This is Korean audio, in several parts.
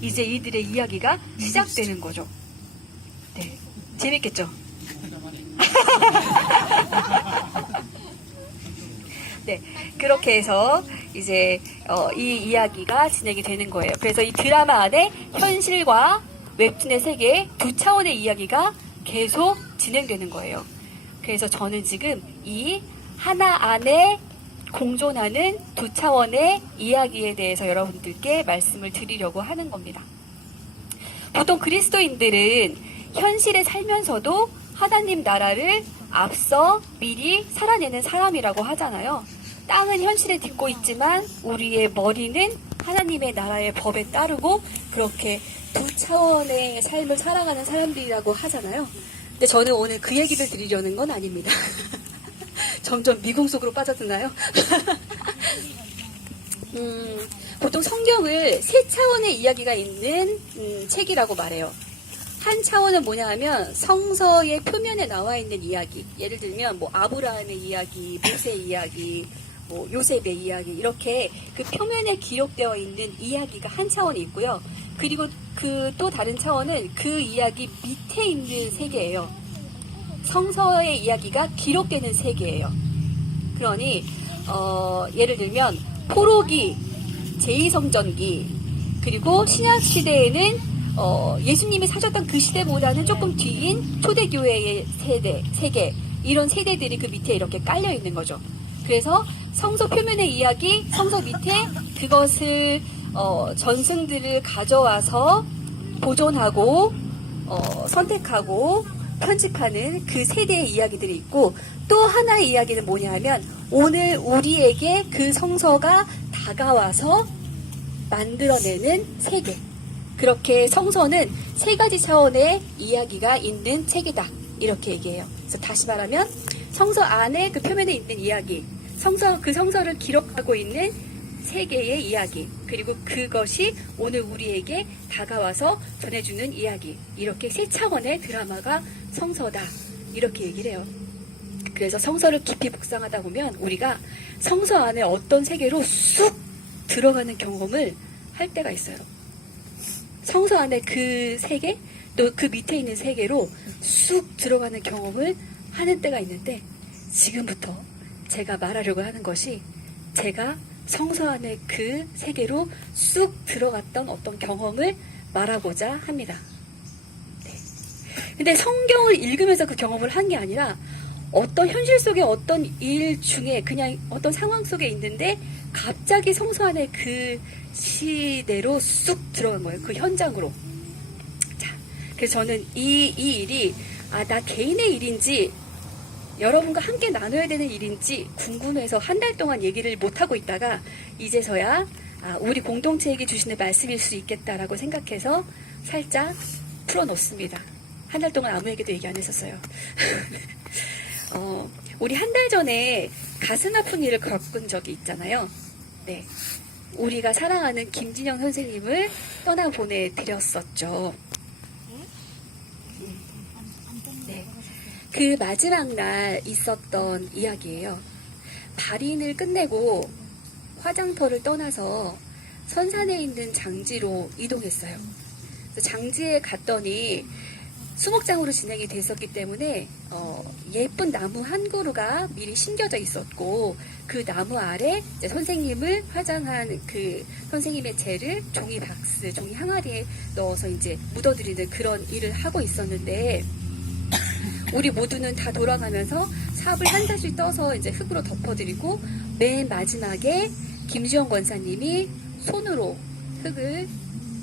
이제 이들의 이야기가 시작되는 거죠. 네, 재밌겠죠? 네, 그렇게 해서 이제 이 이야기가 진행이 되는 거예요. 그래서 이 드라마 안에 현실과 웹툰의 세계 두 차원의 이야기가 계속 진행되는 거예요. 그래서 저는 지금 이 하나 안에 공존하는 두 차원의 이야기에 대해서 여러분들께 말씀을 드리려고 하는 겁니다. 보통 그리스도인들은 현실에 살면서도 하나님 나라를 앞서 미리 살아내는 사람이라고 하잖아요. 땅은 현실에 딛고 있지만 우리의 머리는 하나님의 나라의 법에 따르고 그렇게 두 차원의 삶을 살아가는 사람들이라고 하잖아요. 근데 저는 오늘 그 얘기를 드리려는 건 아닙니다. 점점 미궁 속으로 빠져드나요? 보통 성경을 세 차원의 이야기가 있는 책이라고 말해요. 한 차원은 뭐냐 하면 성서의 표면에 나와 있는 이야기. 예를 들면 뭐 아브라함의 이야기, 모세의 이야기, 뭐 요셉의 이야기 이렇게 그 표면에 기록되어 있는 이야기가 한 차원이 있고요. 그리고 그 또 다른 차원은 그 이야기 밑에 있는 세계예요. 성서의 이야기가 기록되는 세계예요. 그러니 예를 들면 포로기, 제2성전기, 그리고 신약시대에는 예수님이 사셨던 그 시대보다는 조금 뒤인 초대교회의 세계, 이런 세대들이 그 밑에 이렇게 깔려 있는 거죠. 그래서 성서 표면의 이야기, 성서 밑에 그것을 전승들을 가져와서 보존하고 선택하고 편집하는 그 세대의 이야기들이 있고, 또 하나의 이야기는 뭐냐 하면 오늘 우리에게 그 성서가 다가와서 만들어내는 세계. 그렇게 성서는 세 가지 차원의 이야기가 있는 책이다, 이렇게 얘기해요. 그래서 다시 말하면 성서 안에 그 표면에 있는 이야기, 그 성서를 기록하고 있는 세계의 이야기, 그리고 그것이 오늘 우리에게 다가와서 전해주는 이야기, 이렇게 세 차원의 드라마가 성서다, 이렇게 얘기를 해요. 그래서 성서를 깊이 묵상하다 보면 우리가 성서 안에 어떤 세계로 쑥 들어가는 경험을 할 때가 있어요. 성서 안에 그 세계, 또 그 밑에 있는 세계로 쑥 들어가는 경험을 하는 때가 있는데, 지금부터 제가 말하려고 하는 것이 제가 성서 안에 그 세계로 쑥 들어갔던 어떤 경험을 말하고자 합니다. 네. 근데 성경을 읽으면서 그 경험을 한 게 아니라 어떤 현실 속의 어떤 일 중에 그냥 어떤 상황 속에 있는데 갑자기 성서 안에 그 시대로 쑥 들어간 거예요. 그 현장으로. 자, 그래서 저는 이 일이 나 개인의 일인지 여러분과 함께 나눠야 되는 일인지 궁금해서 한 달 동안 얘기를 못하고 있다가 이제서야 우리 공동체에게 주시는 말씀일 수 있겠다라고 생각해서 살짝 풀어놓습니다. 한 달 동안 아무 얘기도 얘기 안 했었어요. 우리 한 달 전에 가슴 아픈 일을 겪은 적이 있잖아요. 네, 우리가 사랑하는 김진영 선생님을 떠나보내드렸었죠. 네, 그 마지막 날 있었던 이야기예요. 발인을 끝내고 화장터를 떠나서 선산에 있는 장지로 이동했어요. 장지에 갔더니 수목장으로 진행이 됐었기 때문에 예쁜 나무 한 그루가 미리 심겨져 있었고, 그 나무 아래 이제 선생님을 화장한 그 선생님의 재를 종이 박스, 종이 항아리에 넣어서 이제 묻어드리는 그런 일을 하고 있었는데, 우리 모두는 다 돌아가면서 삽을 한 살씩 떠서 이제 흙으로 덮어드리고, 맨 마지막에 김주영 권사님이 손으로 흙을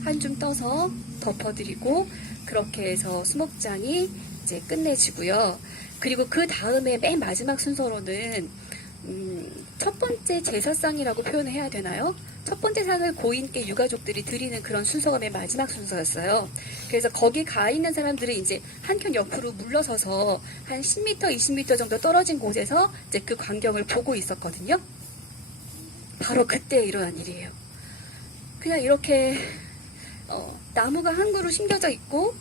한 줌 떠서 덮어드리고, 그렇게 해서 수목장이 이제 끝내지고요. 그리고 그 다음에 맨 마지막 순서로는 첫 번째 제사상이라고 표현을 해야 되나요? 첫 번째 상을 고인께 유가족들이 드리는 그런 순서가 맨 마지막 순서였어요. 그래서 거기 가 있는 사람들은 이제 한켠 옆으로 물러서서 한 10m, 20m 정도 떨어진 곳에서 이제 그 광경을 보고 있었거든요. 바로 그때 일어난 일이에요. 그냥 이렇게 나무가 한 그루 심겨져 있고,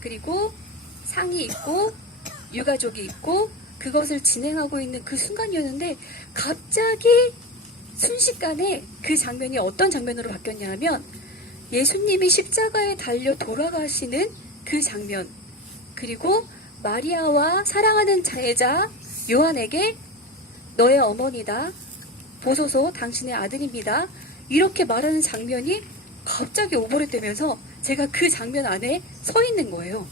그리고 상이 있고, 유가족이 있고, 그것을 진행하고 있는 그 순간이었는데, 갑자기 순식간에 그 장면이 어떤 장면으로 바뀌었냐 하면, 예수님이 십자가에 달려 돌아가시는 그 장면, 그리고 마리아와 사랑하는 제자 요한에게 너의 어머니다, 보소서 당신의 아들입니다, 이렇게 말하는 장면이 갑자기 오버랩되면서 제가 그 장면 안에 서 있는 거예요.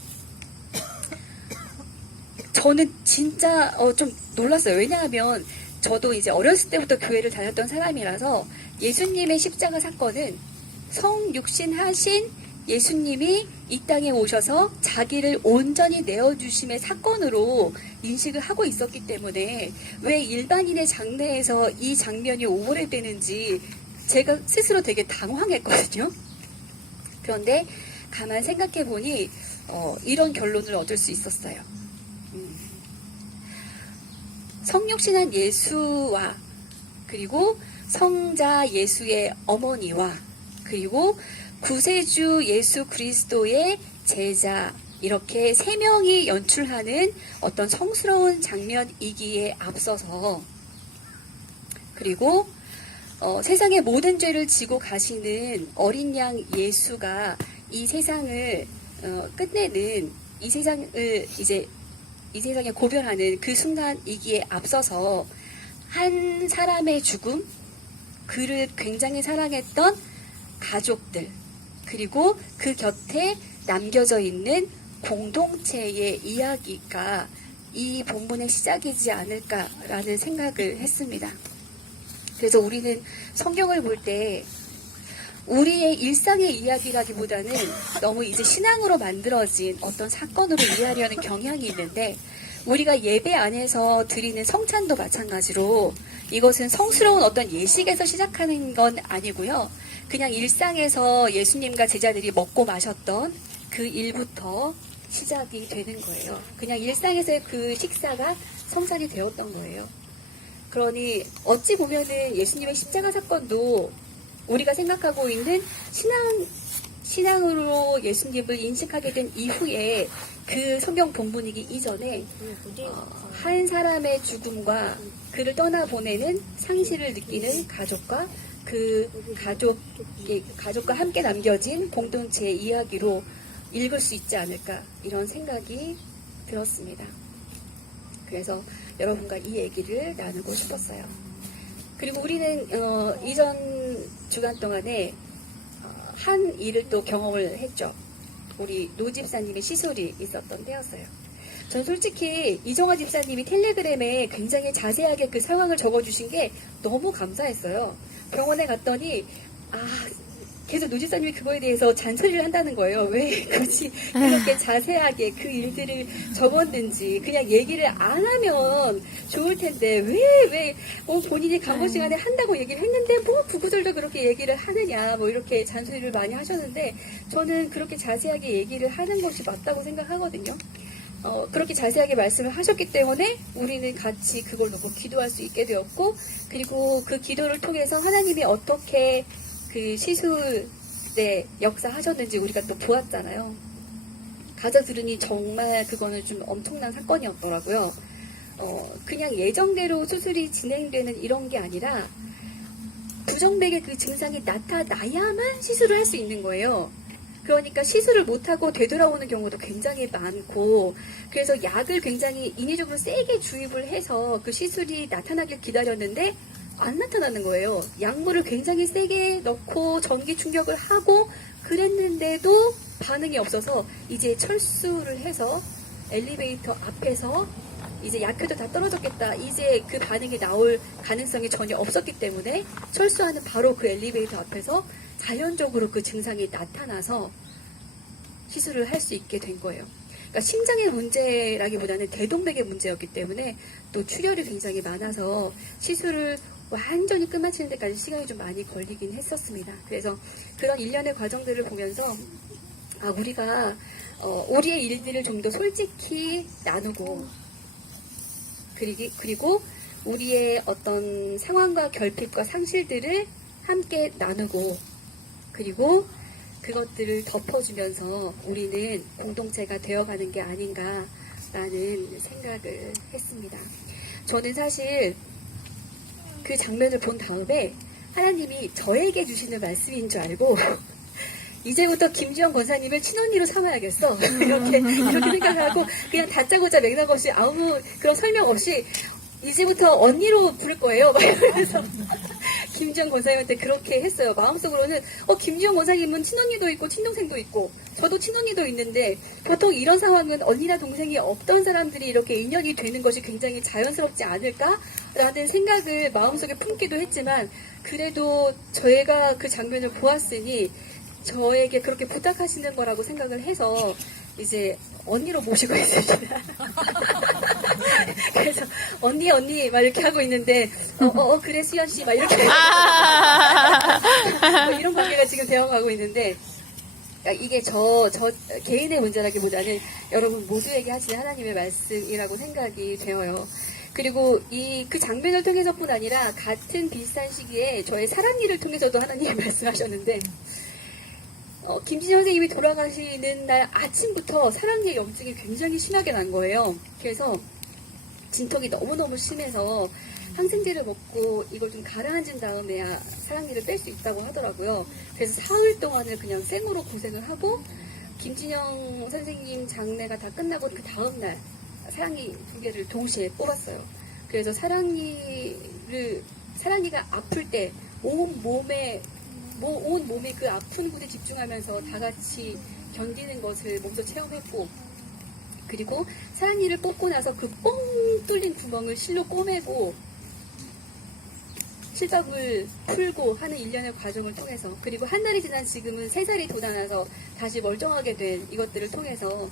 저는 진짜 좀 놀랐어요. 왜냐하면 저도 이제 어렸을 때부터 교회를 다녔던 사람이라서 예수님의 십자가 사건은 성육신하신 예수님이 이 땅에 오셔서 자기를 온전히 내어주심의 사건으로 인식을 하고 있었기 때문에 왜 일반인의 장례에서 이 장면이 오버랩되는지 제가 스스로 되게 당황했거든요. 그런데 가만 생각해 보니 이런 결론을 얻을 수 있었어요. 성육신한 예수와 그리고 성자 예수의 어머니와 그리고 구세주 예수 그리스도의 제자, 이렇게 세 명이 연출하는 어떤 성스러운 장면이기에 앞서서, 그리고 세상의 모든 죄를 지고 가시는 어린 양 예수가 이 세상을 끝내는, 이 세상에 고별하는 그 순간이기에 앞서서 한 사람의 죽음, 그를 굉장히 사랑했던 가족들, 그리고 그 곁에 남겨져 있는 공동체의 이야기가 이 본문의 시작이지 않을까라는 생각을 했습니다. 그래서 우리는 성경을 볼 때 우리의 일상의 이야기라기보다는 너무 이제 신앙으로 만들어진 어떤 사건으로 이해하려는 경향이 있는데, 우리가 예배 안에서 드리는 성찬도 마찬가지로 이것은 성스러운 어떤 예식에서 시작하는 건 아니고요. 그냥 일상에서 예수님과 제자들이 먹고 마셨던 그 일부터 시작이 되는 거예요. 그냥 일상에서의 그 식사가 성찬이 되었던 거예요. 그러니 어찌 보면은 예수님의 십자가 사건도 우리가 생각하고 있는 신앙으로 예수님을 인식하게 된 이후에 그 성경 본문이기 이전에 한 사람의 죽음과 그를 떠나보내는 상실을 느끼는 가족과 그 가족과 함께 남겨진 공동체의 이야기로 읽을 수 있지 않을까, 이런 생각이 들었습니다. 그래서 여러분과 이 얘기를 나누고 싶었어요. 그리고 우리는 이전 주간 동안에 한 일을 또 경험을 했죠. 우리 노 집사님의 시술이 있었던 때였어요. 전 솔직히 이정화 집사님이 텔레그램에 굉장히 자세하게 그 상황을 적어주신 게 너무 감사했어요. 병원에 갔더니 계속 노 집사님이 그거에 대해서 잔소리를 한다는 거예요. 왜 굳이 그렇게 자세하게 그 일들을 적었는지, 그냥 얘기를 안 하면 좋을 텐데 왜 본인이 간호 시간에 한다고 얘기를 했는데 뭐 구구절절 그렇게 얘기를 하느냐, 뭐 이렇게 잔소리를 많이 하셨는데, 저는 그렇게 자세하게 얘기를 하는 것이 맞다고 생각하거든요. 그렇게 자세하게 말씀을 하셨기 때문에 우리는 같이 그걸 놓고 기도할 수 있게 되었고, 그리고 그 기도를 통해서 하나님이 어떻게 그 시술에 역사하셨는지 우리가 또 보았잖아요. 가서 들으니 정말 그거는 좀 엄청난 사건이었더라고요. 그냥 예정대로 수술이 진행되는 이런 게 아니라 부정맥의 그 증상이 나타나야만 시술을 할 수 있는 거예요. 그러니까 시술을 못하고 되돌아오는 경우도 굉장히 많고, 그래서 약을 굉장히 인위적으로 세게 주입을 해서 그 시술이 나타나길 기다렸는데 안 나타나는 거예요. 약물을 굉장히 세게 넣고 전기 충격을 하고 그랬는데도 반응이 없어서 이제 철수를 해서 엘리베이터 앞에서 이제 약효도 다 떨어졌겠다, 이제 그 반응이 나올 가능성이 전혀 없었기 때문에 철수하는 바로 그 엘리베이터 앞에서 자연적으로 그 증상이 나타나서 시술을 할 수 있게 된 거예요. 그러니까 심장의 문제라기보다는 대동맥의 문제였기 때문에 또 출혈이 굉장히 많아서 시술을 완전히 끝마치는 데까지 시간이 좀 많이 걸리긴 했었습니다. 그래서 그런 일련의 과정들을 보면서 우리가 우리의 일들을 좀 더 솔직히 나누고, 그리고 우리의 어떤 상황과 결핍과 상실들을 함께 나누고, 그리고 그것들을 덮어주면서 우리는 공동체가 되어가는 게 아닌가라는 생각을 했습니다. 저는 사실 그 장면을 본 다음에 하나님이 저에게 주시는 말씀인 줄 알고 이제부터 김지영 권사님을 친언니로 삼아야겠어. 이렇게 생각하고 그냥 다짜고짜 맥락 없이 아무 그런 설명 없이 이제부터 언니로 부를 거예요. 막 이러면서 김지영 권사님한테 그렇게 했어요. 마음속으로는 김지영 권사님은 친언니도 있고 친동생도 있고 저도 친언니도 있는데 보통 이런 상황은 언니나 동생이 없던 사람들이 이렇게 인연이 되는 것이 굉장히 자연스럽지 않을까라는 생각을 마음속에 품기도 했지만 그래도 저희가 그 장면을 보았으니 저에게 그렇게 부탁하시는 거라고 생각을 해서 이제 언니로 모시고 있습니다. 그래서 언니 막 이렇게 하고 있는데 그래 수연 씨 막 이렇게 뭐 이런 관계가 지금 되어가고 있는데 이게 저 개인의 문제라기보다는 여러분 모두에게 하시는 하나님의 말씀이라고 생각이 되어요. 그리고 그 장면을 통해서뿐 아니라 같은 비슷한 시기에 저의 사랑 일을 통해서도 하나님이 말씀하셨는데 김진영 선생님이 돌아가시는 날 아침부터 사랑니의 염증이 굉장히 심하게 난 거예요. 그래서 진통이 너무너무 심해서 항생제를 먹고 이걸 좀 가라앉은 다음에야 사랑니를 뺄 수 있다고 하더라고요. 그래서 사흘 동안을 그냥 생으로 고생을 하고 김진영 선생님 장례가 다 끝나고 그 다음날 사랑니 2개를 동시에 뽑았어요. 그래서 사랑니가 아플 때 온 몸에 그 아픈 곳에 집중하면서 다 같이 견디는 것을 몸소 체험했고 그리고 사랑니를 뽑고 나서 그 뻥 뚫린 구멍을 실로 꼬매고 실밥을 풀고 하는 일련의 과정을 통해서 그리고 한 달이 지난 지금은 3살이 돋아나서 다시 멀쩡하게 된 이것들을 통해서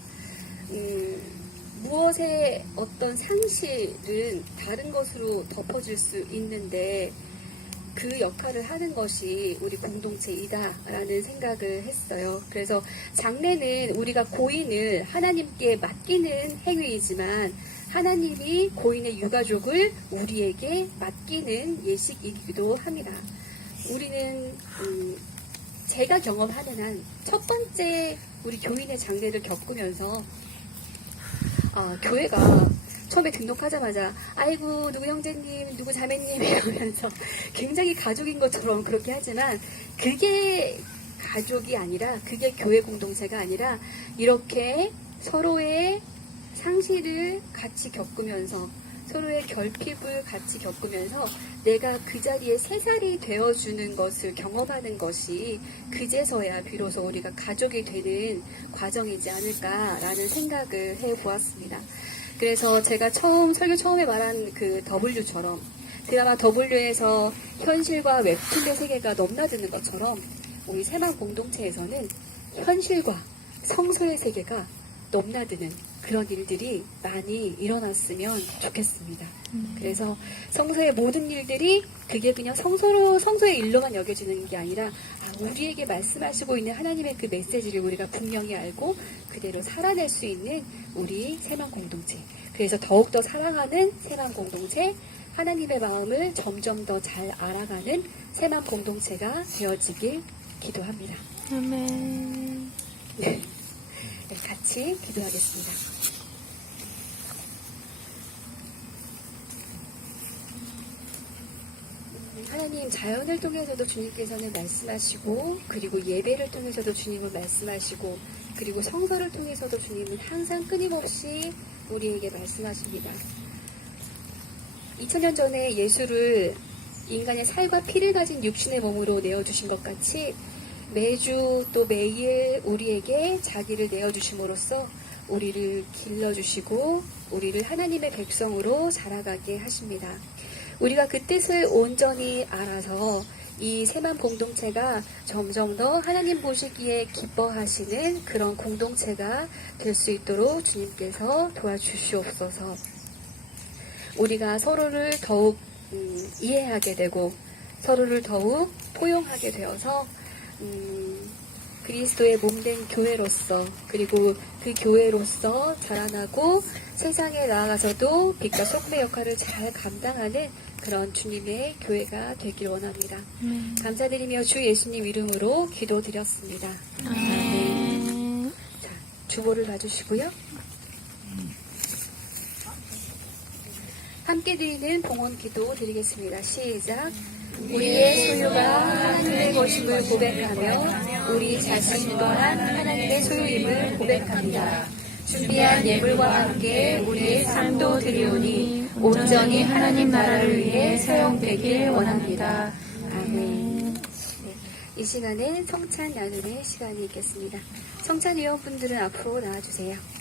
무엇의 어떤 상실은 다른 것으로 덮어질 수 있는데 그 역할을 하는 것이 우리 공동체이다라는 생각을 했어요. 그래서 장례는 우리가 고인을 하나님께 맡기는 행위이지만 하나님이 고인의 유가족을 우리에게 맡기는 예식이기도 합니다. 우리는 제가 경험하는 한 첫 번째 우리 교인의 장례를 겪으면서 교회가 처음에 등록하자마자 아이고 누구 형제님 누구 자매님 이러면서 굉장히 가족인 것처럼 그렇게 하지만 그게 가족이 아니라 그게 교회 공동체가 아니라 이렇게 서로의 상실을 같이 겪으면서 서로의 결핍을 같이 겪으면서 내가 그 자리에 3살이 되어주는 것을 경험하는 것이 그제서야 비로소 우리가 가족이 되는 과정이지 않을까라는 생각을 해보았습니다. 그래서 제가 설교 처음에 말한 그 W처럼 드라마 W에서 현실과 웹툰의 세계가 넘나드는 것처럼 우리 새만 공동체에서는 현실과 성서의 세계가 넘나드는 그런 일들이 많이 일어났으면 좋겠습니다. 그래서 성서의 모든 일들이 그게 그냥 성서의 일로만 여겨지는 게 아니라 우리에게 말씀하시고 있는 하나님의 그 메시지를 우리가 분명히 알고 그대로 살아낼 수 있는 우리 새만 공동체. 그래서 더욱더 사랑하는 새만 공동체, 하나님의 마음을 점점 더 잘 알아가는 새만 공동체가 되어지길 기도합니다. 아멘. 네, 같이 기도하겠습니다. 하나님, 자연을 통해서도 주님께서는 말씀하시고 그리고 예배를 통해서도 주님은 말씀하시고 그리고 성서를 통해서도 주님은 항상 끊임없이 우리에게 말씀하십니다. 2000년 전에 예수를 인간의 살과 피를 가진 육신의 몸으로 내어주신 것 같이 매주 또 매일 우리에게 자기를 내어주심으로써 우리를 길러주시고 우리를 하나님의 백성으로 자라가게 하십니다. 우리가 그 뜻을 온전히 알아서 이 새만 공동체가 점점 더 하나님 보시기에 기뻐하시는 그런 공동체가 될 수 있도록 주님께서 도와주시옵소서. 우리가 서로를 더욱 이해하게 되고 서로를 더욱 포용하게 되어서 그리스도의 몸된 교회로서 그리고 그 교회로서 자라나고 세상에 나아가서도 빛과 소금의 역할을 잘 감당하는 그런 주님의 교회가 되길 원합니다. 감사드리며 주 예수님 이름으로 기도드렸습니다. 아멘. 자, 주보를 봐주시고요. 함께 드리는 봉헌 기도 드리겠습니다. 시작. 우리의 소유가 하나님의 것임을 고백하며 우리 자신 또한 하나님의 소유임을 고백합니다. 준비한 예물과 함께 우리의 삶도 드리오니 온전히 하나님 나라를 위해 사용되길 원합니다. 아멘. 네, 이 시간에 성찬 나눔의 시간이 있겠습니다. 성찬 위원분들은 앞으로 나와주세요.